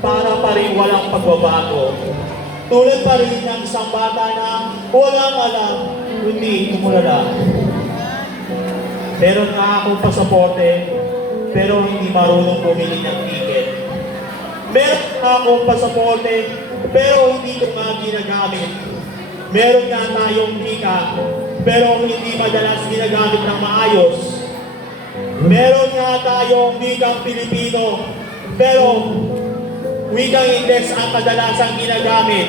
para pa rin walang pagbabago. Tulad pa rin ng isang bata na walang alam, kundi tumulala. Meron nga akong pasaporte, pero hindi marunong bumili ng ticket. Meron nga akong pasaporte, pero hindi ko nga ginagamit. Meron nga tayong wika, pero hindi madalas ginagamit ng maayos. Meron nga tayong wikang Pilipino, pero wikang Ingles ang kadalasang ginagamit.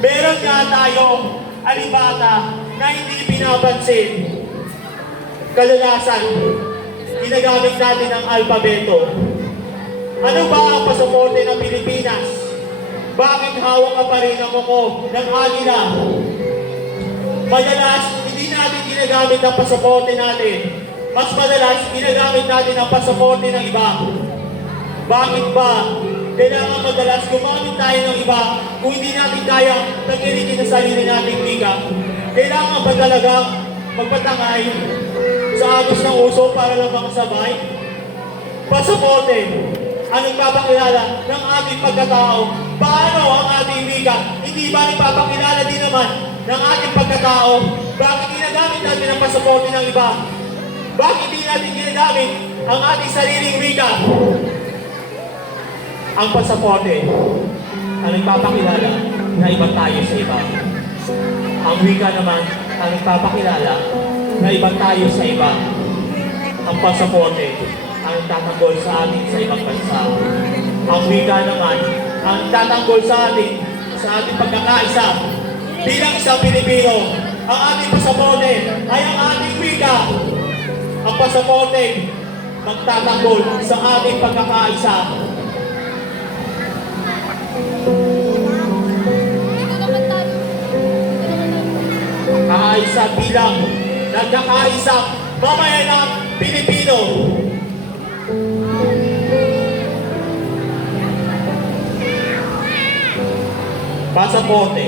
Meron nga tayong alibata na hindi pinapansin. Kadalasan, ginagamit natin ang alpabeto. Ano ba ang pasaporte ng Pilipinas? Bakit hawak ka pa rin ang muko ng agila? Madalas, hindi natin ginagamit ang pasaporte natin. Mas madalas, ginagamit natin ang pasaporte ng iba. Bakit ba? Kailangan madalas gumamit tayo ng iba kung hindi natin kaya tagilitin ang sarili nating wika. Kailangan ba talagang magpatangay sa agos ng uso para lang makasabay? Pasaporte ang nagpapakilala ng ating pagkatao. Paano ang ating wika? Hindi ba nagpapakilala din naman ng ating pagkatao? Bakit ginagamit natin ang pasaporte ng iba? Bakit hindi natin ginagamit ang ating sariling wika? Ang pasaporte ang nagpapakilala na iba tayo sa iba. Ang wika naman ang nagpapakilala na iba tayo sa iba. Ang pasaporte ang tatanggol sa atin sa ibang bansa. Ang wika naman ang tatanggol sa ating pagkakaisa. Bilang isang Pilipino, ang ating pasaporte ay ang ating wika. Ang pasaporte magtatanggol sa ating pagkakaisa. Kaisa bilang nagkakaisang mamayanang Pilipino. Pasaporte.